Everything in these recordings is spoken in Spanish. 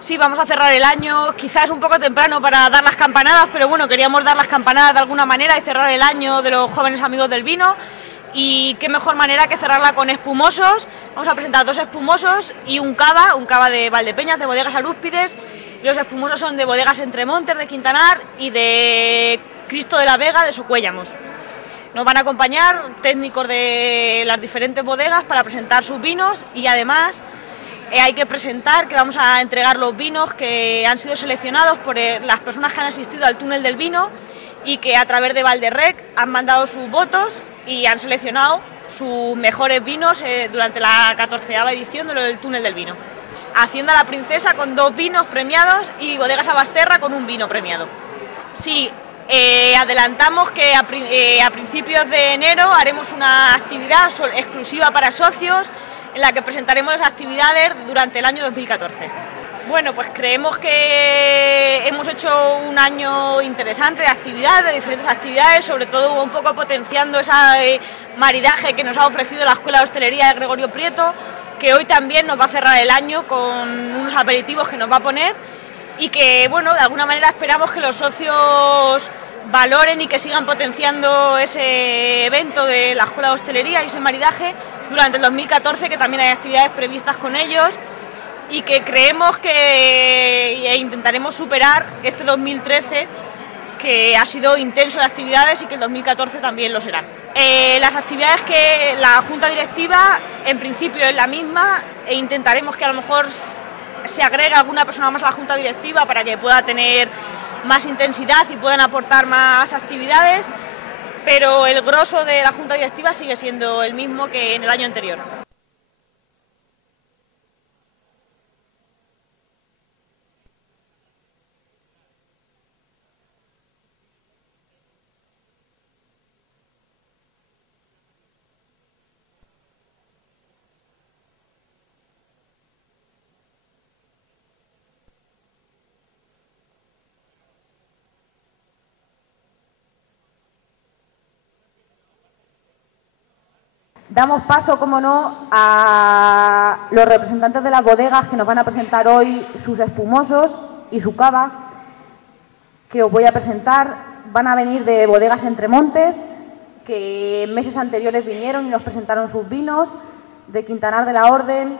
Sí, vamos a cerrar el año, quizás un poco temprano para dar las campanadas, pero bueno, queríamos dar las campanadas de alguna manera y cerrar el año de los jóvenes amigos del vino. Y qué mejor manera que cerrarla con espumosos. Vamos a presentar 2 espumosos y un cava de Valdepeñas, de Bodegas Arúspides. Los espumosos son de Bodegas Entremontes, de Quintanar, y de Cristo de la Vega, de Socuéllamos. Nos van a acompañar técnicos de las diferentes bodegas para presentar sus vinos y además hay que presentar que vamos a entregar los vinos que han sido seleccionados por las personas que han asistido al túnel del vino y que a través de Valderrec han mandado sus votos y han seleccionado sus mejores vinos durante la 14ª edición del túnel del vino. Hacienda La Princesa con 2 vinos premiados y Bodegas Abasterra con un vino premiado. Sí, adelantamos que a principios de enero haremos una actividad exclusiva para socios en la que presentaremos las actividades durante el año 2014. Bueno, pues creemos que hemos hecho un año interesante de actividades, de diferentes actividades, sobre todo un poco potenciando ese maridaje que nos ha ofrecido la Escuela de Hostelería de Gregorio Prieto, que hoy también nos va a cerrar el año con unos aperitivos que nos va a poner y que, bueno, de alguna manera esperamos que los socios valoren y que sigan potenciando ese evento de la Escuela de Hostelería y ese maridaje durante el 2014, que también hay actividades previstas con ellos y que creemos que intentaremos superar este 2013, que ha sido intenso de actividades y que el 2014 también lo será. Las actividades que la Junta Directiva en principio es la misma e intentaremos que a lo mejor se agregue alguna persona más a la Junta Directiva para que pueda tener más intensidad y puedan aportar más actividades, pero el grosso de la Junta Directiva sigue siendo el mismo que en el año anterior. Damos paso, como no, a los representantes de las bodegas que nos van a presentar hoy sus espumosos y su cava, que os voy a presentar. Van a venir de Bodegas Entremontes, que en meses anteriores vinieron y nos presentaron sus vinos, de Quintanar de la Orden,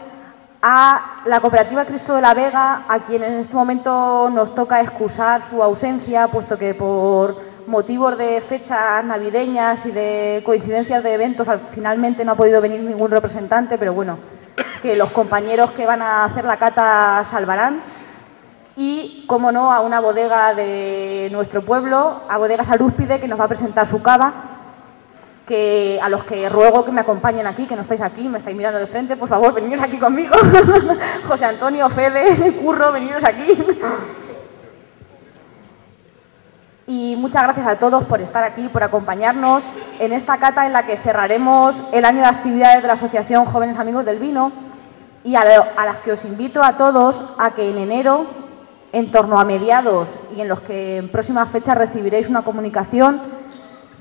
a la Cooperativa Cristo de la Vega, a quien en este momento nos toca excusar su ausencia, puesto que por motivos de fechas navideñas y de coincidencias de eventos finalmente no ha podido venir ningún representante, pero bueno, que los compañeros que van a hacer la cata salvarán. Y, como no, a una bodega de nuestro pueblo, a Bodegas Arúspide, que nos va a presentar su cava, a los que ruego que me acompañen aquí, que no estáis aquí, me estáis mirando de frente, por favor, veniros aquí conmigo. José Antonio, Fede, Curro, veniros aquí. Y muchas gracias a todos por estar aquí, por acompañarnos en esta cata en la que cerraremos el año de actividades de la Asociación Jóvenes Amigos del Vino y a las que os invito a todos a que en enero, en torno a mediados y en los que en próximas fechas recibiréis una comunicación,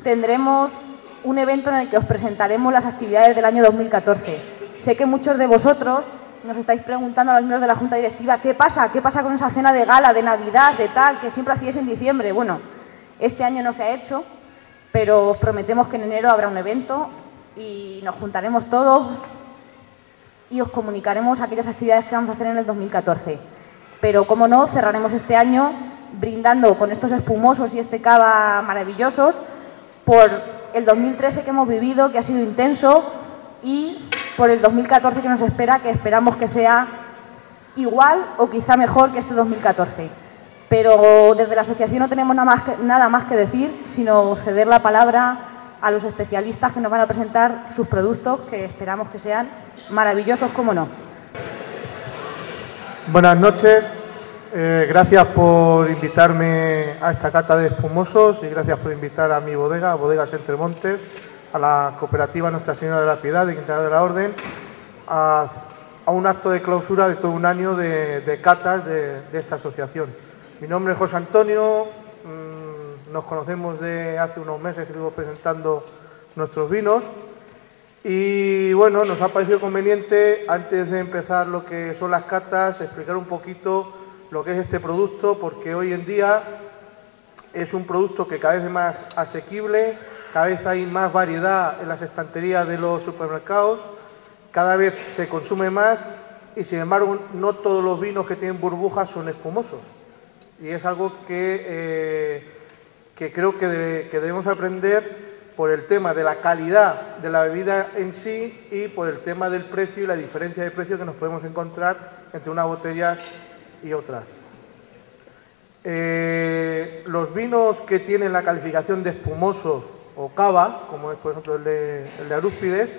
tendremos un evento en el que os presentaremos las actividades del año 2014. Sé que muchos de vosotros nos estáis preguntando a los miembros de la Junta Directiva ¿qué pasa con esa cena de gala, de Navidad, de tal, que siempre hacíais en diciembre? Bueno, este año no se ha hecho, pero os prometemos que en enero habrá un evento y nos juntaremos todos y os comunicaremos aquellas actividades que vamos a hacer en el 2014. Pero, como no, cerraremos este año brindando con estos espumosos y este cava maravillosos por el 2013 que hemos vivido, que ha sido intenso, y por el 2014 que nos espera, que esperamos que sea igual o quizá mejor que este 2014. Pero desde la asociación no tenemos nada más que decir, sino ceder la palabra a los especialistas que nos van a presentar sus productos, que esperamos que sean maravillosos, como no. Buenas noches, gracias por invitarme a esta cata de espumosos y gracias por invitar a mi bodega, Bodegas Entremontes, a la cooperativa Nuestra Señora de la Piedad de Quintanar de la Orden, a un acto de clausura de todo un año de catas de esta asociación. Mi nombre es José Antonio, nos conocemos de hace unos meses que estuvimos presentando nuestros vinos y bueno, nos ha parecido conveniente, antes de empezar lo que son las catas, explicar un poquito lo que es este producto, porque hoy en día es un producto que cada vez es más asequible, cada vez hay más variedad en las estanterías de los supermercados, cada vez se consume más y, sin embargo, no todos los vinos que tienen burbujas son espumosos. Y es algo que creo que debemos aprender por el tema de la calidad de la bebida en sí y por el tema del precio y la diferencia de precio que nos podemos encontrar entre unas botellas y otras. Los vinos que tienen la calificación de espumosos o cava, como es por ejemplo el de Arúspides,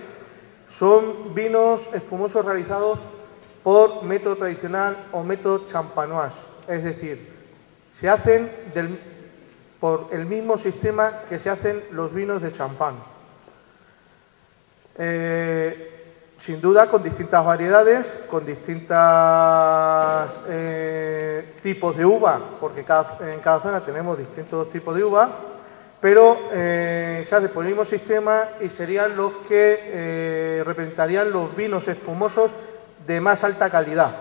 son vinos espumosos realizados por método tradicional o método champenoise, es decir, se hacen por el mismo sistema que se hacen los vinos de champán. Sin duda con distintas variedades, con distintos tipos de uva, porque en cada zona tenemos distintos tipos de uva, pero se hace por el mismo sistema y serían los que representarían los vinos espumosos de más alta calidad.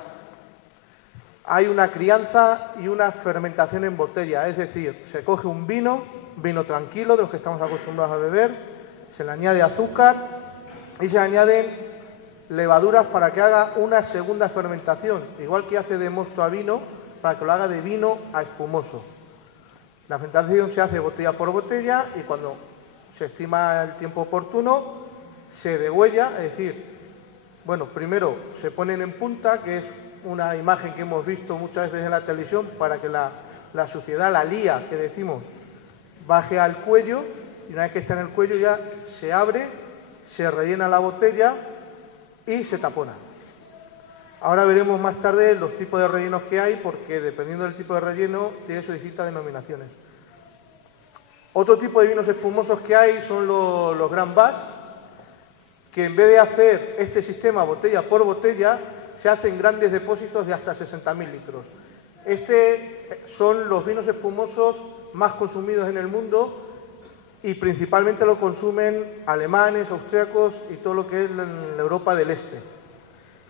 Hay una crianza y una fermentación en botella, es decir, se coge un vino tranquilo, de los que estamos acostumbrados a beber, se le añade azúcar y se le añaden levaduras para que haga una segunda fermentación, igual que hace de mosto a vino, para que lo haga de vino a espumoso. La fermentación se hace botella por botella y cuando se estima el tiempo oportuno, se degüella, es decir, bueno, primero se ponen en punta, que es una imagen que hemos visto muchas veces en la televisión, para que la suciedad, la lía, que decimos, baje al cuello, y una vez que está en el cuello ya se abre, se rellena la botella y se tapona. Ahora veremos más tarde los tipos de rellenos que hay, porque dependiendo del tipo de relleno tiene sus distintas denominaciones. Otro tipo de vinos espumosos que hay son los Grand Bass, que en vez de hacer este sistema botella por botella, se hacen grandes depósitos de hasta 60.000 litros. Son los vinos espumosos más consumidos en el mundo y principalmente lo consumen alemanes, austríacos y todo lo que es la Europa del Este.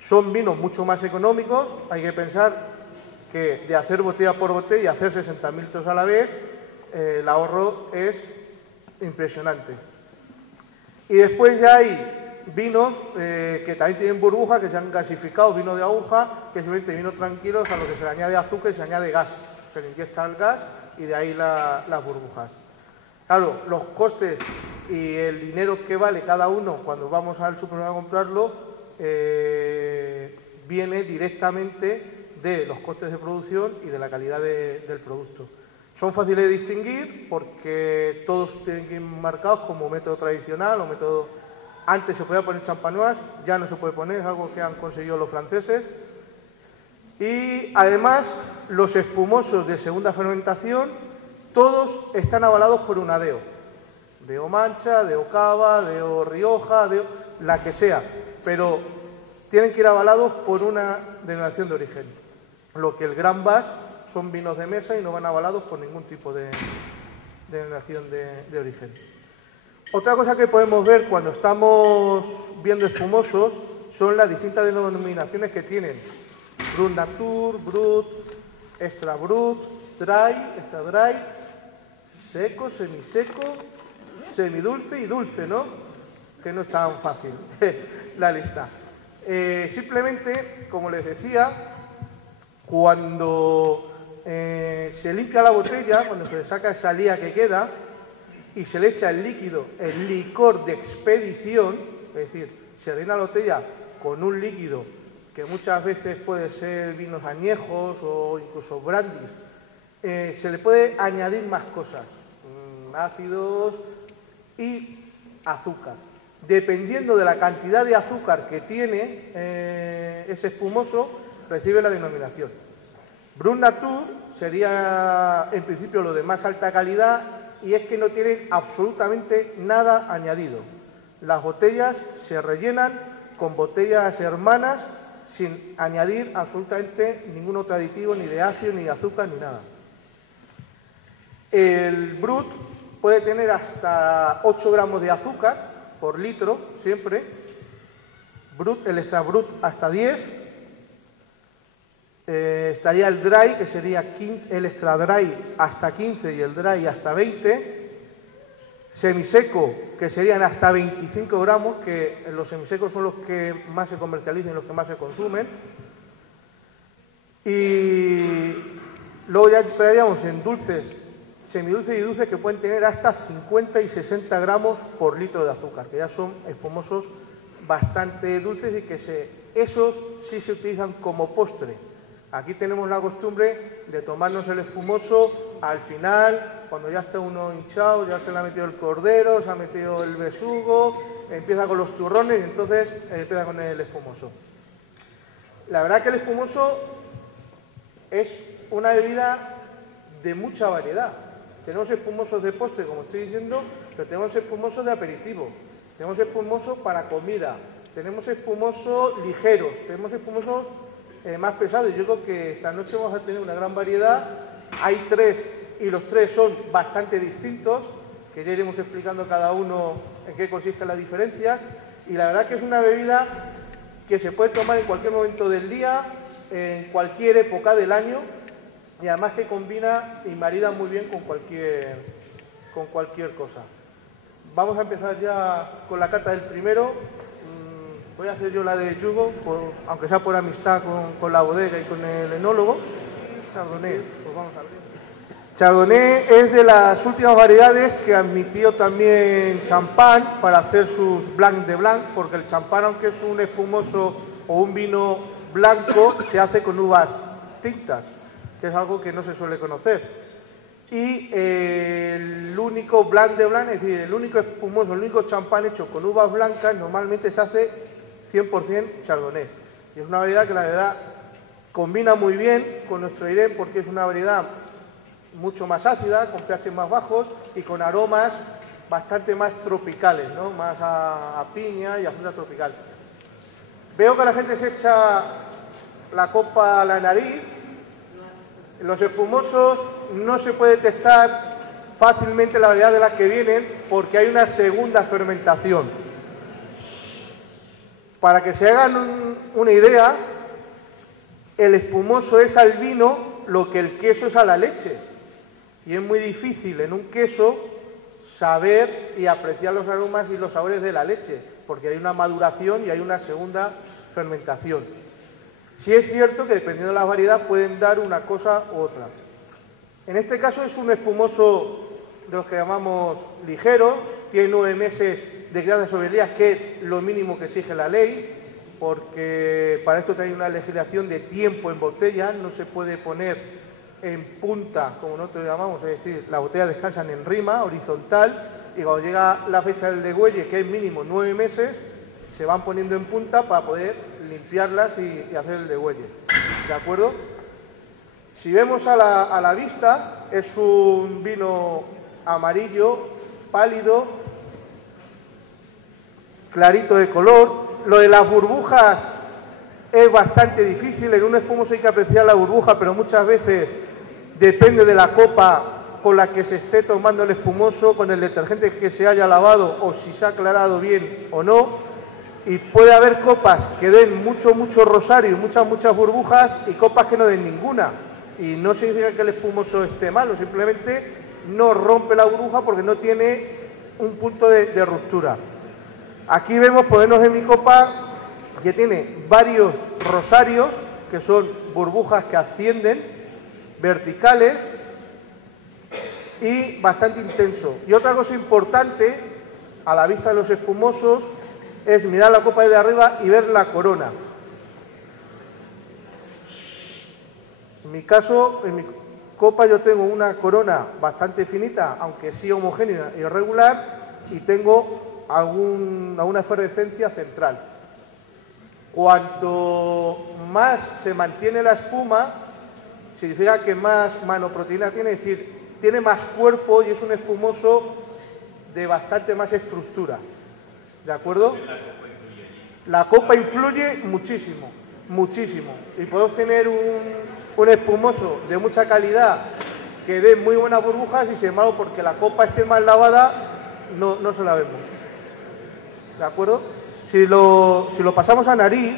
Son vinos mucho más económicos, hay que pensar que de hacer botella por botella y hacer 60.000 litros a la vez, el ahorro es impresionante. Y después ya hay vinos que también tienen burbujas, que se han gasificado, vino de aguja, que simplemente vino tranquilos a lo que se le añade azúcar y se añade gas. Se le inyecta el gas y de ahí las burbujas. Claro, los costes y el dinero que vale cada uno cuando vamos al supermercado a comprarlo viene directamente de los costes de producción y de la calidad del producto. Son fáciles de distinguir porque todos tienen que ir marcados como método tradicional o método. Antes se podía poner champenoise, ya no se puede poner, es algo que han conseguido los franceses. Y además, los espumosos de segunda fermentación, todos están avalados por una DEO. DEO Mancha, DEO Cava, DEO Rioja, DEO, la que sea. Pero tienen que ir avalados por una denominación de origen. Lo que el Grand Bass son vinos de mesa y no van avalados por ningún tipo de denominación de origen. Otra cosa que podemos ver cuando estamos viendo espumosos son las distintas denominaciones que tienen. Brut Nature, Brut, Extra Brut, Dry, Extra Dry, seco, semiseco, semidulce y dulce, ¿no? Que no es tan fácil la lista. Simplemente, como les decía, cuando se limpia la botella, cuando se le saca esa lía que queda, y se le echa el líquido, el licor de expedición, es decir, se rellena la botella con un líquido que muchas veces puede ser vinos añejos o incluso brandis, se le puede añadir más cosas, ácidos y azúcar. Dependiendo de la cantidad de azúcar que tiene ese espumoso, recibe la denominación. Brut Nature sería en principio lo de más alta calidad, y es que no tienen absolutamente nada añadido. Las botellas se rellenan con botellas hermanas sin añadir absolutamente ningún otro aditivo, ni de ácido, ni de azúcar, ni nada. El Brut puede tener hasta 8 gramos de azúcar por litro, siempre. El Extra Brut hasta 10. Estaría el dry, que sería 15, el extra dry hasta 15 y el dry hasta 20. Semiseco, que serían hasta 25 gramos, que los semisecos son los que más se comercializan y los que más se consumen. Y luego ya entraríamos en dulces, semidulces y dulces que pueden tener hasta 50 y 60 gramos por litro de azúcar, que ya son espumosos bastante dulces y que esos sí se utilizan como postre. Aquí tenemos la costumbre de tomarnos el espumoso al final, cuando ya está uno hinchado, ya se le ha metido el cordero, se ha metido el besugo, empieza con los turrones y entonces empieza con el espumoso. La verdad que el espumoso es una bebida de mucha variedad. Tenemos espumosos de postre, como estoy diciendo, pero tenemos espumosos de aperitivo, tenemos espumosos para comida, tenemos espumosos ligeros, tenemos espumosos más pesados. Yo creo que esta noche vamos a tener una gran variedad. Hay tres y los tres son bastante distintos, que ya iremos explicando cada uno en qué consiste la diferencia. Y la verdad que es una bebida que se puede tomar en cualquier momento del día, en cualquier época del año, y además que combina y marida muy bien con cualquier cosa. Vamos a empezar ya con la cata del primero. Voy a hacer yo la de yugo, aunque sea por amistad con la bodega y con el enólogo. Chardonnay, pues vamos a ver. Chardonnay es de las últimas variedades que admitió también champán para hacer sus blanc de blanc, porque el champán, aunque es un espumoso o un vino blanco, se hace con uvas tintas, que es algo que no se suele conocer. Y el único blanc de blanc, es decir, el único espumoso, el único champán hecho con uvas blancas, normalmente se hace 100% Chardonnay. Y es una variedad que la verdad combina muy bien con nuestro Irene, porque es una variedad mucho más ácida, con pH más bajos y con aromas bastante más tropicales, ¿no? Más a piña y a fruta tropical. Veo que la gente se echa la copa a la nariz. Los espumosos no se puede detectar fácilmente la variedad de las que vienen porque hay una segunda fermentación. Para que se hagan una idea, el espumoso es al vino lo que el queso es a la leche. Y es muy difícil en un queso saber y apreciar los aromas y los sabores de la leche, porque hay una maduración y hay una segunda fermentación. Sí es cierto que dependiendo de la variedad pueden dar una cosa u otra. En este caso es un espumoso de los que llamamos ligero, tiene 9 meses de crianza de sommelier, que es lo mínimo que exige la ley, porque para esto hay una legislación de tiempo en botella, no se puede poner en punta, como nosotros llamamos, es decir, las botellas descansan en rima, horizontal, y cuando llega la fecha del degüelle, que es mínimo 9 meses, se van poniendo en punta para poder limpiarlas y hacer el degüelle. ¿De acuerdo? Si vemos a la vista, es un vino amarillo, pálido, clarito de color. Lo de las burbujas es bastante difícil. En un espumoso hay que apreciar la burbuja, pero muchas veces depende de la copa con la que se esté tomando el espumoso, con el detergente que se haya lavado o si se ha aclarado bien o no. Y puede haber copas que den mucho rosario, muchas burbujas, y copas que no den ninguna. Y no significa que el espumoso esté malo, simplemente no rompe la burbuja porque no tiene un punto de ruptura. Aquí vemos, ponernos en mi copa, que tiene varios rosarios, que son burbujas que ascienden, verticales y bastante intenso. Y otra cosa importante, a la vista de los espumosos, es mirar la copa de arriba y ver la corona. En mi caso, en mi copa yo tengo una corona bastante finita, aunque sí homogénea y irregular, y tengo alguna efervescencia central. Cuanto más se mantiene la espuma, significa que más manoproteína tiene, es decir, tiene más cuerpo y es un espumoso de bastante más estructura. ¿De acuerdo? La copa influye muchísimo, muchísimo. Y podemos tener un espumoso de mucha calidad que dé muy buenas burbujas y sin embargo, porque la copa esté mal lavada, no se la vemos. ¿De acuerdo? Si lo pasamos a nariz,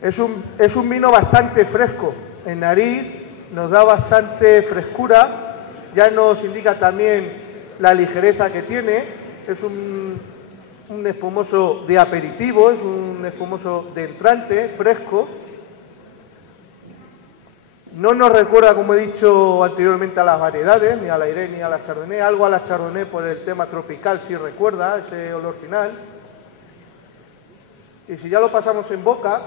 Es un vino bastante fresco en nariz, nos da bastante frescura, ya nos indica también la ligereza que tiene. Es un espumoso de aperitivo, es un espumoso de entrante, fresco. No nos recuerda, como he dicho anteriormente, a las variedades, ni a la Irene ni a la Chardonnay. Algo a la Chardonnay por el tema tropical sí recuerda, ese olor final. Y si ya lo pasamos en boca,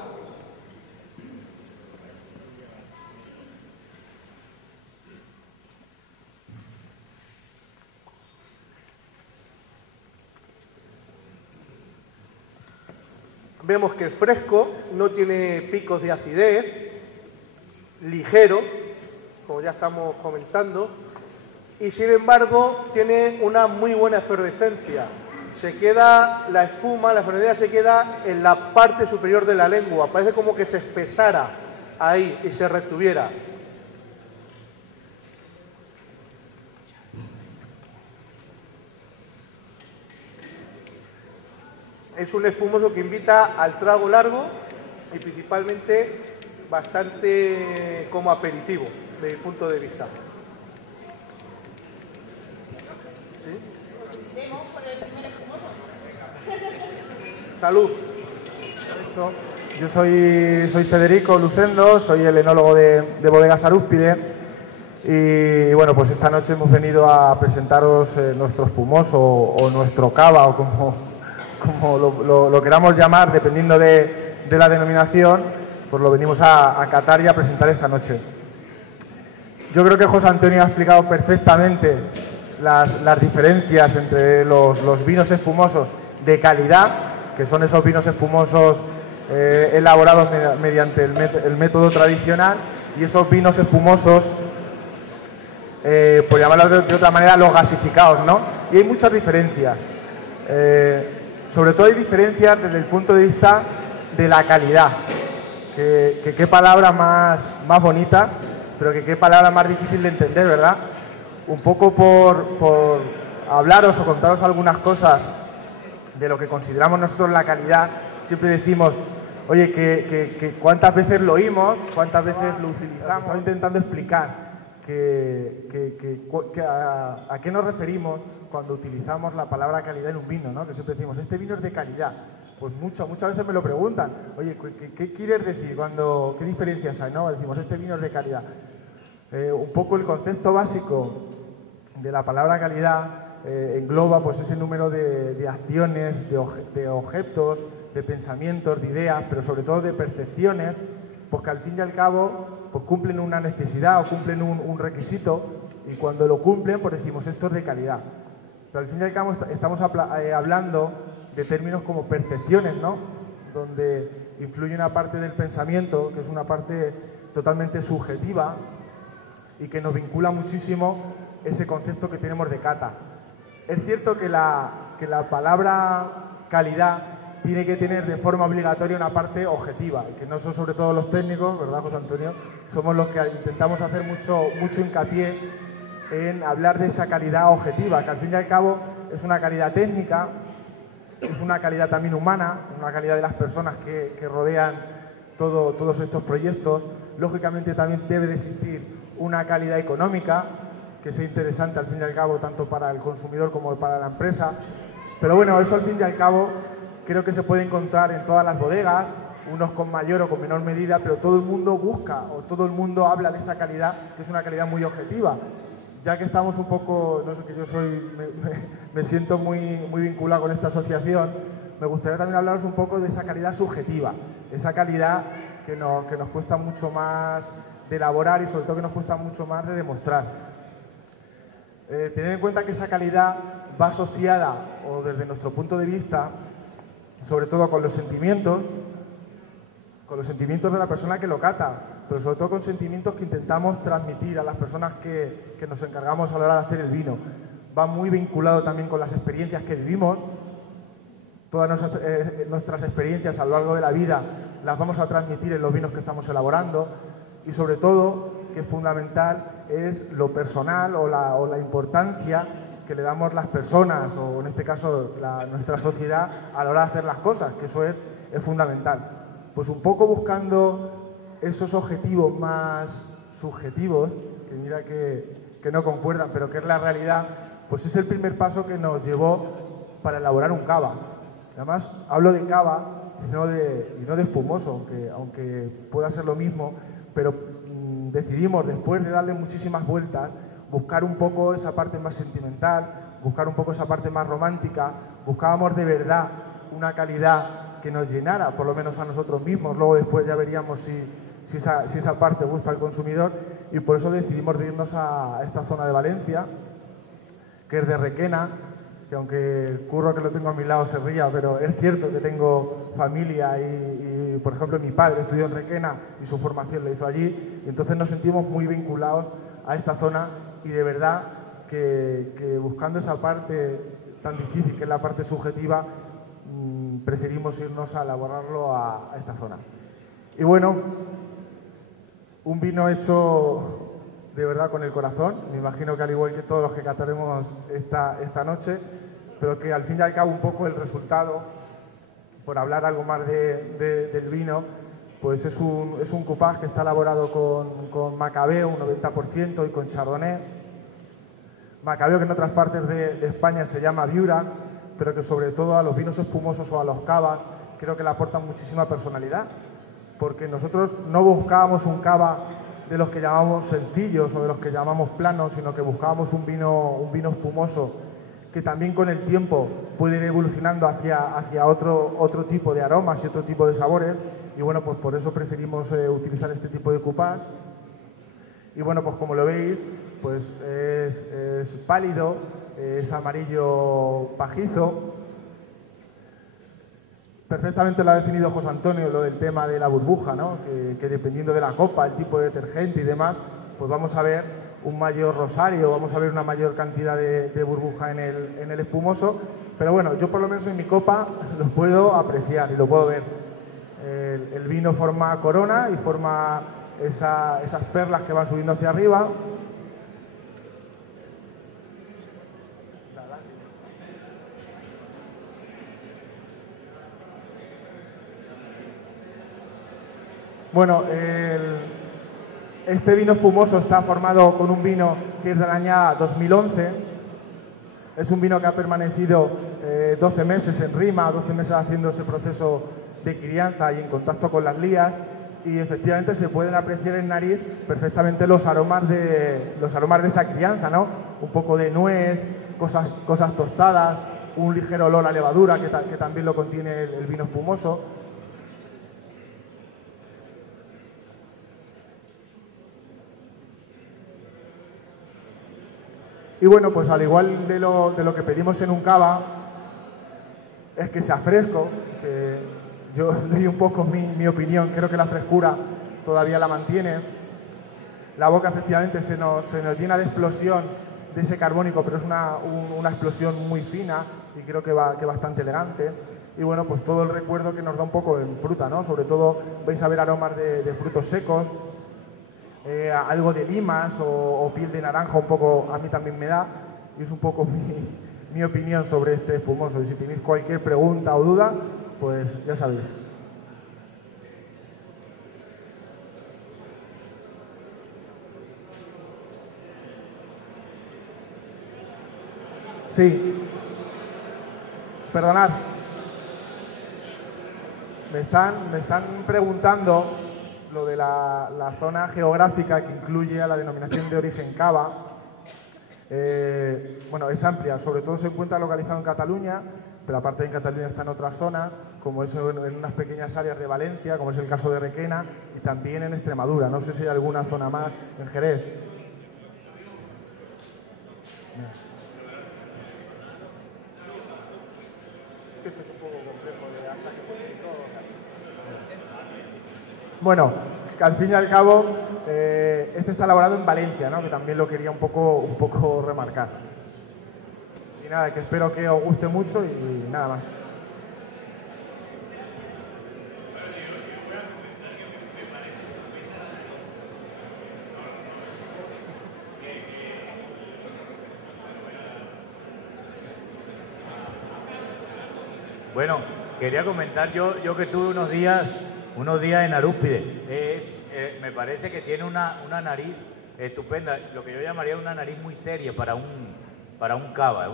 vemos que es fresco, no tiene picos de acidez, ligero, como ya estamos comentando, y sin embargo tiene una muy buena efervescencia. Se queda la espuma, la efervescencia se queda en la parte superior de la lengua, parece como que se espesara ahí y se retuviera. Es un espumoso que invita al trago largo y principalmente bastante como aperitivo, desde mi punto de vista. ¿Sí? Salud. Yo soy Federico Lucendo, soy el enólogo de Bodegas Arúspide y bueno, pues esta noche hemos venido a presentaros nuestro espumoso o nuestro cava o como lo queramos llamar, dependiendo de la denominación, pues lo venimos a catar y a presentar esta noche. Yo creo que José Antonio ha explicado perfectamente las diferencias entre los vinos espumosos de calidad, que son esos vinos espumosos elaborados mediante el método tradicional, y esos vinos espumosos, por llamarlos de otra manera, los gasificados, ¿no? Y hay muchas diferencias. Sobre todo hay diferencias desde el punto de vista de la calidad. Qué palabra más bonita, pero qué palabra más difícil de entender, ¿verdad? Un poco por hablaros o contaros algunas cosas de lo que consideramos nosotros la calidad. Siempre decimos, oye, que cuántas veces lo oímos, cuántas veces lo utilizamos. Estamos intentando explicar a qué nos referimos cuando utilizamos la palabra calidad en un vino, ¿no? Que siempre decimos, este vino es de calidad. Pues muchas veces me lo preguntan, oye, ¿qué quieres decir? ¿Qué diferencias hay? ¿No? Decimos, este vino es de calidad. Un poco el concepto básico de la palabra calidad engloba pues ese número de acciones, de objetos, de pensamientos, de ideas, pero sobre todo de percepciones, porque al fin y al cabo pues cumplen una necesidad o cumplen un requisito, y cuando lo cumplen pues decimos, esto es de calidad. Pero al fin y al cabo estamos hablando de términos como percepciones, ¿no? Donde influye una parte del pensamiento, que es una parte totalmente subjetiva y que nos vincula muchísimo ese concepto que tenemos de cata. Es cierto que la palabra calidad tiene que tener de forma obligatoria una parte objetiva, que no son sobre todo los técnicos, ¿verdad, José Antonio? Somos los que intentamos hacer mucho hincapié en hablar de esa calidad objetiva, que al fin y al cabo es una calidad técnica, es una calidad también humana, una calidad de las personas que rodean todos estos proyectos. Lógicamente también debe de existir una calidad económica, que sea interesante al fin y al cabo tanto para el consumidor como para la empresa. Pero bueno, eso al fin y al cabo creo que se puede encontrar en todas las bodegas, unos con mayor o con menor medida, pero todo el mundo busca o todo el mundo habla de esa calidad, que es una calidad muy objetiva. Ya que estamos un poco, no sé, que yo me siento muy vinculado con esta asociación, me gustaría también hablaros un poco de esa calidad subjetiva, esa calidad que nos cuesta mucho más de elaborar y sobre todo que nos cuesta mucho más de demostrar. Tened en cuenta que esa calidad va asociada, o desde nuestro punto de vista, sobre todo con los sentimientos de la persona que lo cata, pero sobre todo con sentimientos que intentamos transmitir a las personas que nos encargamos a la hora de hacer el vino. Va muy vinculado también con las experiencias que vivimos. Todas nuestras experiencias a lo largo de la vida las vamos a transmitir en los vinos que estamos elaborando, y sobre todo, que es fundamental, es lo personal o la importancia que le damos las personas, o en este caso nuestra sociedad, a la hora de hacer las cosas, que eso es fundamental. Pues un poco buscando esos objetivos más subjetivos, que mira que no concuerdan, pero que es la realidad, pues es el primer paso que nos llevó para elaborar un cava. Además, hablo de cava y no de espumoso, aunque pueda ser lo mismo, pero decidimos, después de darle muchísimas vueltas, buscar un poco esa parte más sentimental, buscar un poco esa parte más romántica. Buscábamos de verdad una calidad que nos llenara, por lo menos a nosotros mismos. Luego después ya veríamos si esa parte gusta al consumidor, y por eso decidimos irnos a esta zona de Valencia, que es de Requena, que aunque el curro que lo tengo a mi lado se ría, pero es cierto que tengo familia y por ejemplo, mi padre estudió en Requena y su formación la hizo allí, y entonces nos sentimos muy vinculados a esta zona, y de verdad que buscando esa parte tan difícil, que es la parte subjetiva, preferimos irnos a elaborarlo a esta zona. Y bueno, un vino hecho de verdad con el corazón, me imagino que al igual que todos los que cataremos esta noche, pero que al fin y al cabo un poco el resultado, por hablar algo más del vino, pues es un cupage que está elaborado con Macabeo, un 90%, y con Chardonnay. Macabeo, que en otras partes de España se llama Viura, pero que sobre todo a los vinos espumosos o a los cavas creo que le aportan muchísima personalidad, porque nosotros no buscábamos un cava de los que llamamos sencillos o de los que llamamos planos, sino que buscábamos un vino espumoso que también con el tiempo puede ir evolucionando hacia otro tipo de aromas y otro tipo de sabores, y bueno, pues por eso preferimos utilizar este tipo de cupás. Y bueno, pues como lo veis, pues es pálido, es amarillo pajizo. Perfectamente lo ha definido José Antonio, lo del tema de la burbuja, ¿no? Que dependiendo de la copa, el tipo de detergente y demás, pues vamos a ver un mayor rosario, vamos a ver una mayor cantidad de burbuja en el espumoso. Pero bueno, yo por lo menos en mi copa lo puedo apreciar y lo puedo ver. El vino forma corona y forma esas perlas que van subiendo hacia arriba. Bueno, este vino espumoso está formado con un vino que es de la añada 2011. Es un vino que ha permanecido 12 meses en rima, 12 meses haciendo ese proceso de crianza y en contacto con las lías, y efectivamente se pueden apreciar en nariz perfectamente los aromas de esa crianza, ¿no? Un poco de nuez, cosas tostadas, un ligero olor a levadura que también lo contiene el vino espumoso. Y bueno, pues al igual de lo que pedimos en un cava, es que sea fresco, que yo leí un poco mi opinión, creo que la frescura todavía la mantiene. La boca efectivamente se nos llena de explosión de ese carbónico, pero es una explosión muy fina y creo que bastante elegante. Y bueno, pues todo el recuerdo que nos da un poco en fruta, ¿no? Sobre todo vais a ver aromas de frutos secos, algo de limas o piel de naranja, un poco a mí también me da, y es un poco mi opinión sobre este espumoso. Y si tenéis cualquier pregunta o duda, pues ya sabéis. Sí. Perdonad. Me están preguntando lo de la zona geográfica que incluye a la denominación de origen cava. Bueno, es amplia, sobre todo se encuentra localizado en Cataluña, pero aparte en Cataluña está en otras zonas, como es en unas pequeñas áreas de Valencia, como es el caso de Requena, y también en Extremadura. No sé si hay alguna zona más en Jerez. Bueno, que al fin y al cabo, este está elaborado en Valencia, ¿no? Que también lo quería un poco remarcar. Y nada, que espero que os guste mucho y nada más. Bueno, quería comentar yo que tuve unos días unos días en Arúspide. Me parece que tiene una nariz estupenda, lo que yo llamaría una nariz muy seria para un cava.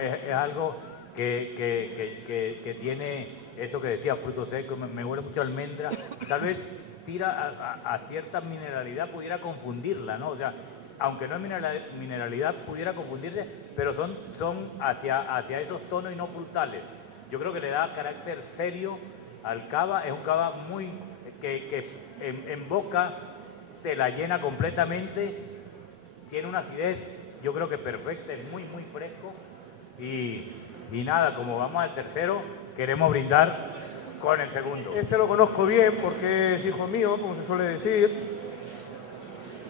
Es algo que tiene eso que decía, frutos secos, me huele mucho a almendra. Tal vez tira a cierta mineralidad, pudiera confundirla, ¿no? O sea, aunque no es mineralidad, pudiera confundirse, pero son hacia esos tonos y no frutales. Yo creo que le da carácter serio al cava. Es un cava muy que en boca te la llena completamente, tiene una acidez, yo creo que perfecta, es muy fresco y nada, como vamos al tercero, queremos brindar con el segundo. Este lo conozco bien porque es hijo mío, como se suele decir.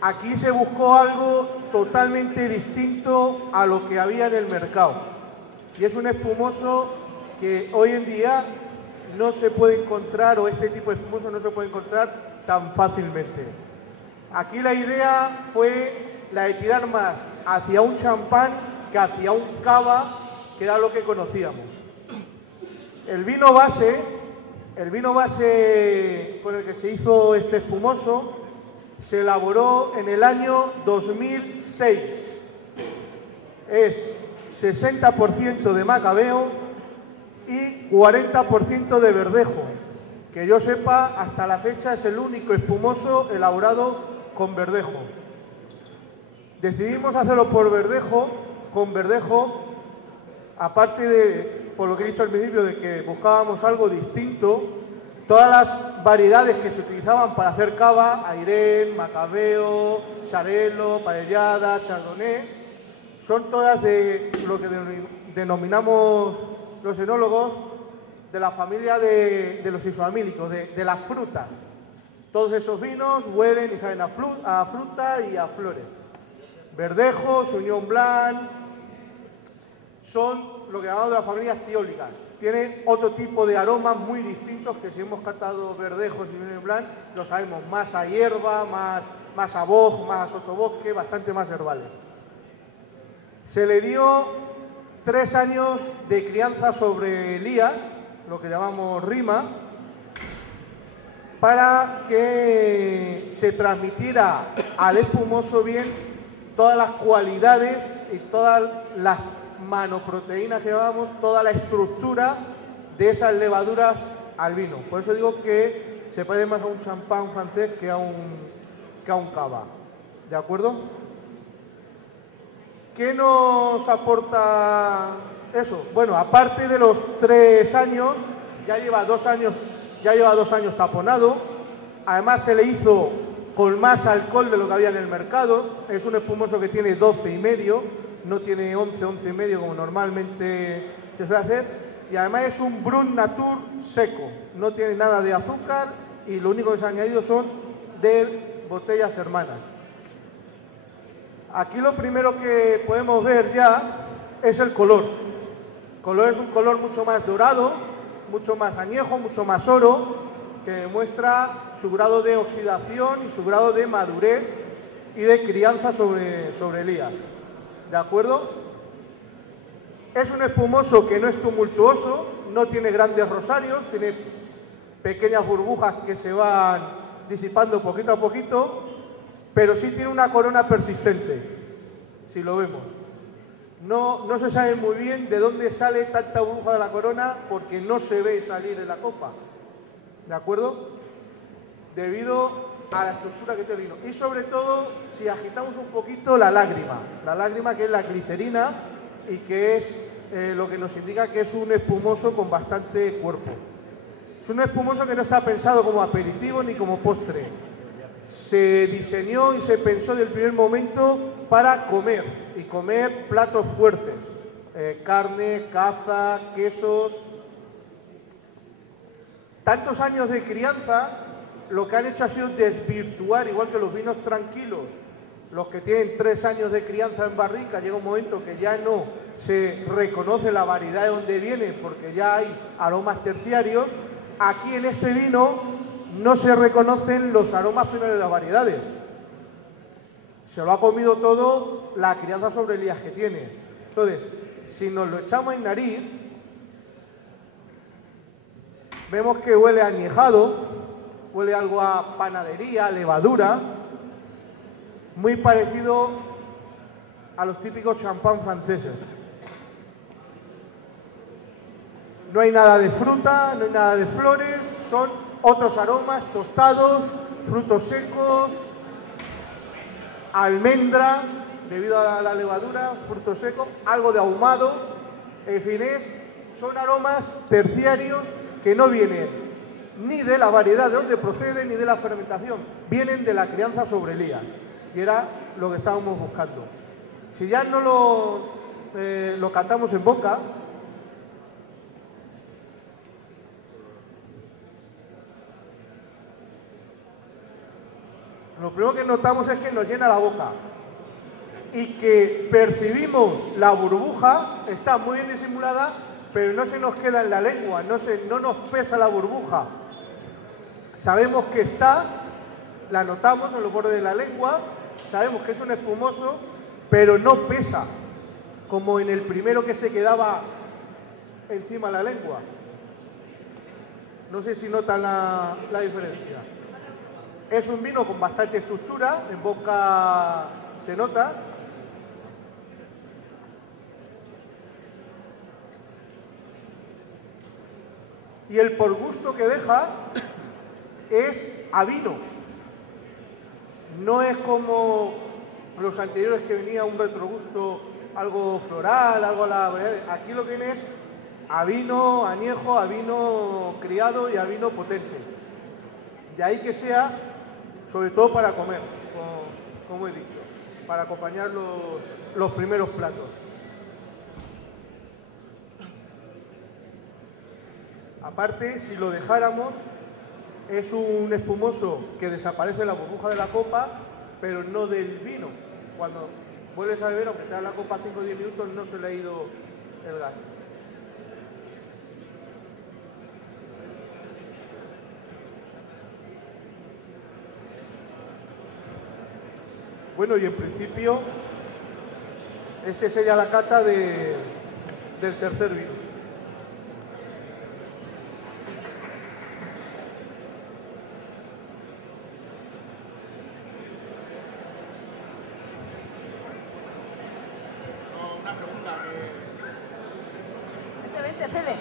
Aquí se buscó algo totalmente distinto a lo que había en el mercado. Y es un espumoso que hoy en día no se puede encontrar, o este tipo de espumoso no se puede encontrar tan fácilmente. Aquí la idea fue la de tirar más hacia un champán que hacia un cava, que era lo que conocíamos. El vino base con el que se hizo este espumoso se elaboró en el año 2006. Es 60% de macabeo y 40% de verdejo. Que yo sepa, hasta la fecha es el único espumoso elaborado con verdejo. Decidimos hacerlo con verdejo, aparte de, por lo que he dicho al principio, de que buscábamos algo distinto. Todas las variedades que se utilizaban para hacer cava, Airén, Macabeo, Xarel·lo, Parellada, Chardonnay, son todas de lo que denominamos los enólogos de la familia de los isomílicos, de las frutas. Todos esos vinos huelen y saben a fruta y a flores. Verdejo, Sauvignon Blanc, son lo que llamamos de las familias tiólicas. Tienen otro tipo de aromas muy distintos que si hemos catado verdejos y Sauvignon Blanc, lo sabemos, más a hierba, más a boj, más a sotobosque, bastante más herbales. Se le dio 3 años de crianza sobre lías, lo que llamamos rima, para que se transmitiera al espumoso bien todas las cualidades y todas las manoproteínas que llamamos, toda la estructura de esas levaduras al vino. Por eso digo que se parece más a un champán francés que a un cava. ¿De acuerdo? ¿Qué nos aporta eso? Bueno, aparte de los 3 años, ya lleva 2 años taponado. Además se le hizo con más alcohol de lo que había en el mercado. Es un espumoso que tiene 12,5, no tiene 11,5 como normalmente se suele hacer. Y además es un Brut Natur seco, no tiene nada de azúcar y lo único que se ha añadido son de botellas hermanas. Aquí lo primero que podemos ver ya es el color. El color es un color mucho más dorado, mucho más añejo, mucho más oro, que demuestra su grado de oxidación y su grado de madurez y de crianza sobre lías. ¿De acuerdo? Es un espumoso que no es tumultuoso, no tiene grandes rosarios, tiene pequeñas burbujas que se van disipando poquito a poquito, pero sí tiene una corona persistente, si lo vemos. No se sabe muy bien de dónde sale tanta burbuja de la corona porque no se ve salir en la copa, ¿de acuerdo? Debido a la estructura que tiene el vino. Y sobre todo, si agitamos un poquito la lágrima que es la glicerina y que es lo que nos indica que es un espumoso con bastante cuerpo. Es un espumoso que no está pensado como aperitivo ni como postre. Se diseñó y se pensó desde el primer momento para comer, y comer platos fuertes, carne, caza, quesos. Tantos años de crianza, lo que han hecho ha sido desvirtuar, igual que los vinos tranquilos, los que tienen 3 años de crianza en barrica, llega un momento que ya no se reconoce la variedad de dónde vienen porque ya hay aromas terciarios. Aquí en este vino no se reconocen los aromas primarios de las variedades. Se lo ha comido todo la crianza sobre lías que tiene. Entonces, si nos lo echamos en nariz, vemos que huele añejado, huele algo a panadería, levadura, muy parecido a los típicos champán franceses. No hay nada de fruta, no hay nada de flores, son otros aromas, tostados, frutos secos, almendra, debido a la levadura, frutos secos, algo de ahumado, en fin, son aromas terciarios que no vienen ni de la variedad de donde proceden ni de la fermentación, vienen de la crianza sobre lías, y era lo que estábamos buscando. Si ya no lo cantamos en boca, lo primero que notamos es que nos llena la boca y que percibimos la burbuja, está muy bien disimulada, pero no se nos queda en la lengua, no nos pesa la burbuja. Sabemos que está, la notamos en los bordes de la lengua, sabemos que es un espumoso, pero no pesa, como en el primero que se quedaba encima de la lengua. No sé si notan la diferencia. Es un vino con bastante estructura, en boca se nota. Y el por gusto que deja es a vino. No es como los anteriores que venía un retrogusto, algo floral, algo a la variedad. Aquí lo que viene es a vino añejo, a vino criado y a vino potente. De ahí que sea, sobre todo para comer, como he dicho, para acompañar los primeros platos. Aparte, si lo dejáramos, es un espumoso que desaparece la burbuja de la copa, pero no del vino. Cuando vuelves a beber, aunque sea la copa 5 o 10 minutos, no se le ha ido el gas. Bueno, y en principio, este sería la cata del tercer vino. Una pregunta Vente, Fede.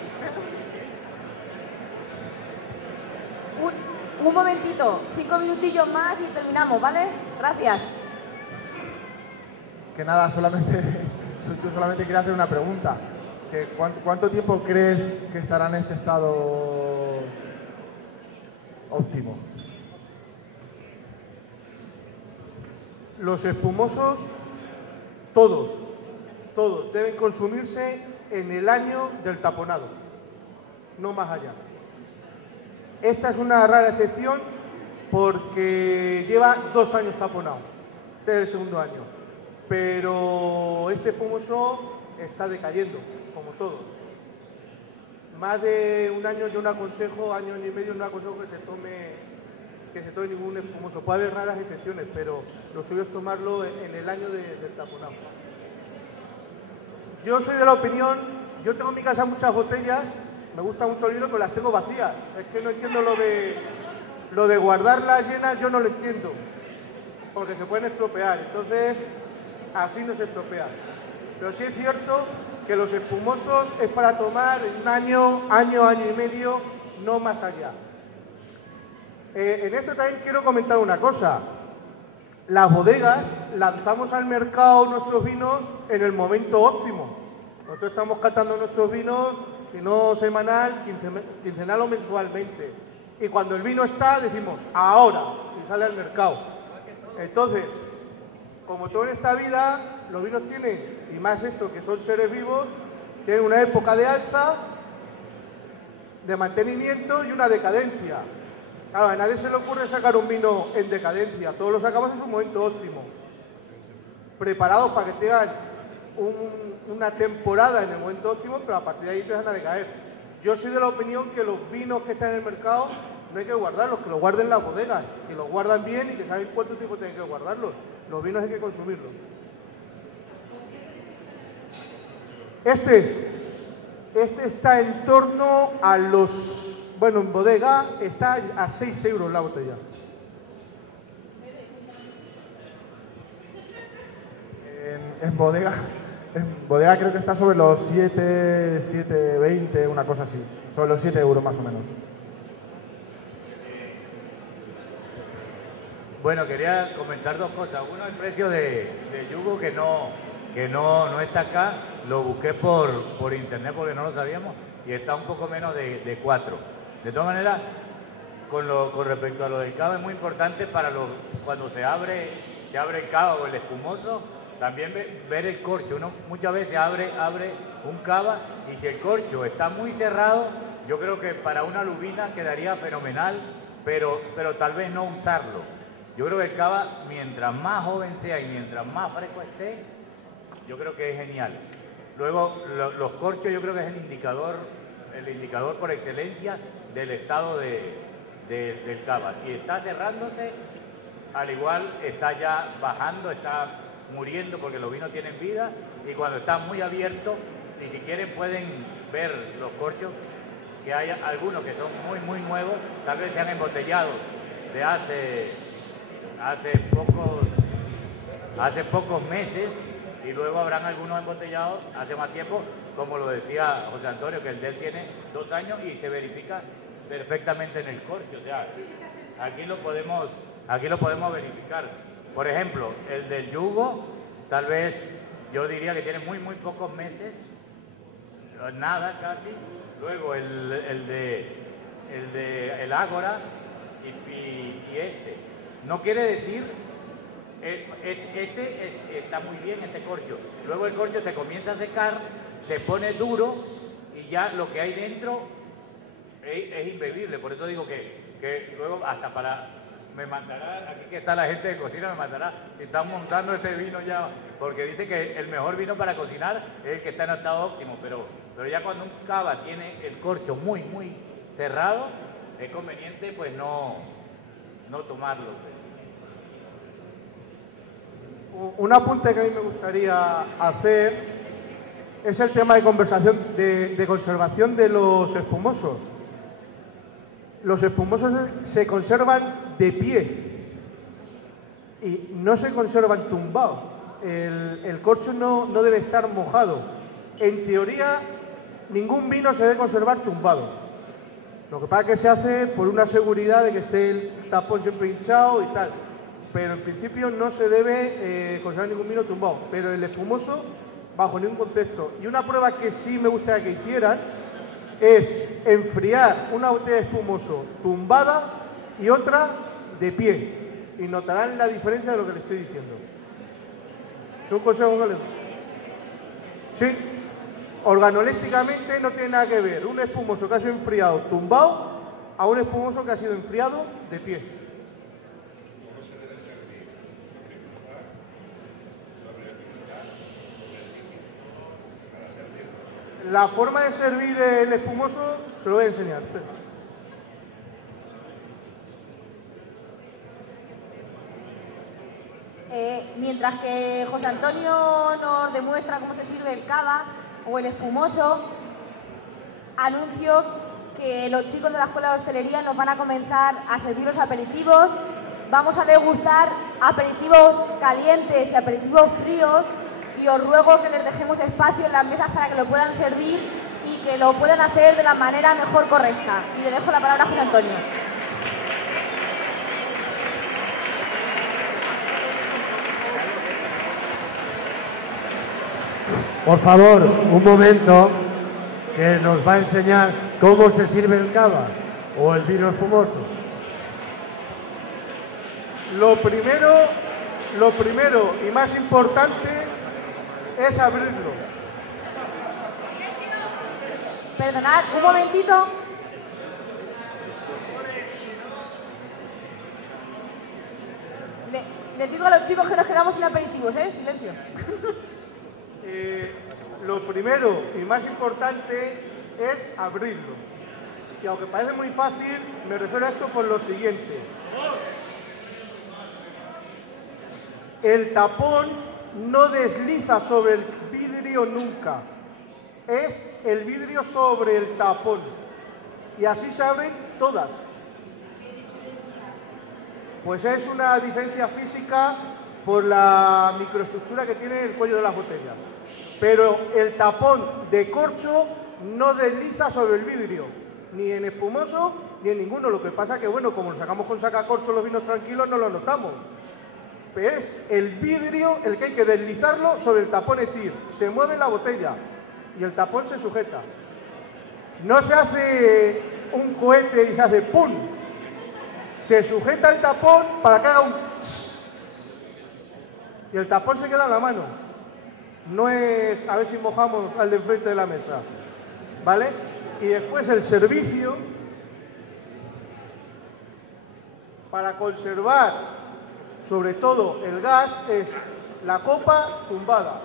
Un momentito, 5 minutillos más y terminamos, ¿vale? Gracias. Que nada, yo solamente quería hacer una pregunta. ¿Cuánto tiempo crees que estará en este estado óptimo? Los espumosos, todos deben consumirse en el año del taponado, no más allá. Esta es una rara excepción porque lleva 2 años taponado, este es el segundo año, pero este espumoso está decayendo, como todo. Más de un año yo no aconsejo, año y medio no aconsejo que se tome ningún espumoso. Puede haber raras excepciones, pero lo suyo es tomarlo en el año del taponado. Yo soy de la opinión, yo tengo en mi casa muchas botellas, me gusta mucho el vino, pero las tengo vacías. Es que no entiendo lo de guardarlas llenas, yo no lo entiendo, porque se pueden estropear, entonces así no se estropean. Pero sí es cierto que los espumosos es para tomar en un año y medio, no más allá. En esto también quiero comentar una cosa. Las bodegas lanzamos al mercado nuestros vinos en el momento óptimo. Nosotros estamos catando nuestros vinos, si no semanal, quincenal o mensualmente. Y cuando el vino está, decimos, ahora, y sale al mercado. Entonces, como todo en esta vida, los vinos tienen, y más estos que son seres vivos, tienen una época de alza, de mantenimiento y una decadencia. Claro, a nadie se le ocurre sacar un vino en decadencia, todos lo sacamos en su momento óptimo, preparados para que tengan una temporada en el momento óptimo, pero a partir de ahí empiezan a decaer. Yo soy de la opinión que los vinos que están en el mercado no hay que guardarlos, que los guarden las bodegas, que los guardan bien y que saben cuánto tiempo tienen que guardarlos. Los vinos hay que consumirlos. Este está en torno a los bueno, en bodega está a 6 euros la botella. En bodega creo que está sobre los 7,20, una cosa así. Sobre los 7 euros más o menos. Bueno, quería comentar dos cosas. Uno, el precio de yugo que no está acá. Lo busqué por internet porque no lo sabíamos y está un poco menos de 4. De todas maneras, con respecto a lo del cava, es muy importante para cuando se abre el cava o el espumoso, también ver el corcho. Uno muchas veces abre un cava y si el corcho está muy cerrado, yo creo que para una lubina quedaría fenomenal, pero tal vez no usarlo. Yo creo que el cava, mientras más joven sea y mientras más fresco esté, yo creo que es genial. Luego, los corchos yo creo que es el indicador por excelencia del estado del cava. Si está cerrándose, al igual está ya bajando, está muriendo porque los vinos tienen vida, y cuando está muy abierto, ni si quieren pueden ver los corchos, que hay algunos que son muy muy nuevos, tal vez sean embotellados de hace pocos meses, y luego habrán algunos embotellados hace más tiempo, como lo decía José Antonio, que el de él tiene 2 años y se verifica perfectamente en el corcho. O sea, aquí lo podemos verificar. Por ejemplo, el del yugo, tal vez yo diría que tiene muy muy pocos meses, nada casi. Luego el de Ágora y este. No quiere decir, está muy bien este corcho. Luego el corcho se comienza a secar, se pone duro y ya lo que hay dentro es imbebible. Por eso digo que luego hasta me mandará, aquí que está la gente de cocina, me mandará, están montando este vino ya, porque dice que el mejor vino para cocinar es el que está en estado óptimo, pero ya cuando un cava tiene el corcho muy, muy cerrado, es conveniente pues no tomarlo. Un apunte que a mí me gustaría hacer es el tema de conservación de los espumosos. Los espumosos se conservan de pie y no se conservan tumbados. El corcho no debe estar mojado. En teoría, ningún vino se debe conservar tumbado. Lo que pasa es que se hace por una seguridad de que esté el tapón siempre hinchado y tal. Pero en principio no se debe conservar ningún vino tumbado. Pero el espumoso, bajo ningún concepto. Y una prueba que sí me gustaría que hicieran es enfriar una botella de espumoso tumbada y otra de pie. Y notarán la diferencia de lo que les estoy diciendo. ¿Es un consejo que les doy? Sí. Organolépticamente no tiene nada que ver un espumoso que ha sido enfriado tumbado a un espumoso que ha sido enfriado de pie. La forma de servir el espumoso se lo voy a enseñar. Mientras que José Antonio nos demuestra cómo se sirve el cava o el espumoso, anuncio que los chicos de la Escuela de Hostelería nos van a comenzar a servir los aperitivos. Vamos a degustar aperitivos calientes y aperitivos fríos, y os ruego que les dejemos espacio en las mesas para que lo puedan servir y que lo puedan hacer de la manera mejor correcta. Y le dejo la palabra a José Antonio. Por favor, un momento, que nos va a enseñar cómo se sirve el cava o el vino espumoso. Lo primero y más importante es abrirlo. Perdonad, un momentito. Les digo a los chicos que nos quedamos sin aperitivos, silencio. Lo primero y más importante es abrirlo. Y aunque parece muy fácil, me refiero a esto por lo siguiente. El tapón no desliza sobre el vidrio nunca. Es el vidrio sobre el tapón. y así se abren todas. Pues es una diferencia física por la microestructura que tiene el cuello de las botellas. Pero el tapón de corcho no desliza sobre el vidrio, ni en espumoso ni en ninguno. Lo que pasa que, bueno, como lo sacamos con sacacorcho los vinos tranquilos, no lo notamos. Pero es el vidrio el que hay que deslizarlo sobre el tapón, es decir, se mueve la botella y el tapón se sujeta. No se hace un cohete y se hace ¡pum! Se sujeta el tapón para que haga un... y el tapón se queda en la mano. No es a ver si mojamos al de enfrente de la mesa, ¿vale? Y después el servicio para conservar sobre todo el gas es la copa tumbada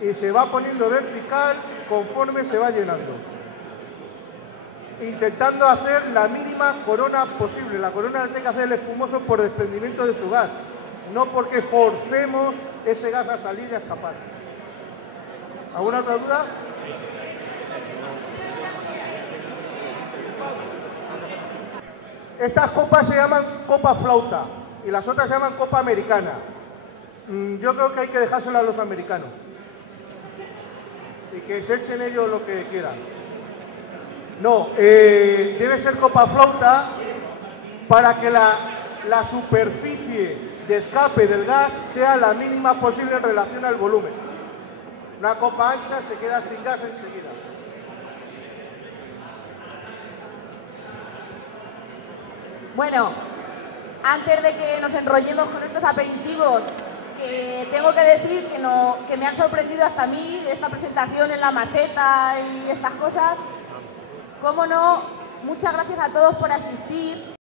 y se va poniendo vertical conforme se va llenando, intentando hacer la mínima corona posible. La corona la tiene que hacer el espumoso por desprendimiento de su gas, no porque forcemos ese gas a salir y a escapar. ¿Alguna otra duda? Estas copas se llaman copa flauta y las otras se llaman copa americana. Yo creo que hay que dejárselo a los americanos y que se echen ellos lo que quieran. No, debe ser copa flauta para que la superficie de escape del gas sea la mínima posible en relación al volumen. Una copa ancha se queda sin gas enseguida. Bueno, antes de que nos enrollemos con estos aperitivos, tengo que decir que me han sorprendido hasta a mí esta presentación en la maceta y estas cosas. Cómo no, muchas gracias a todos por asistir.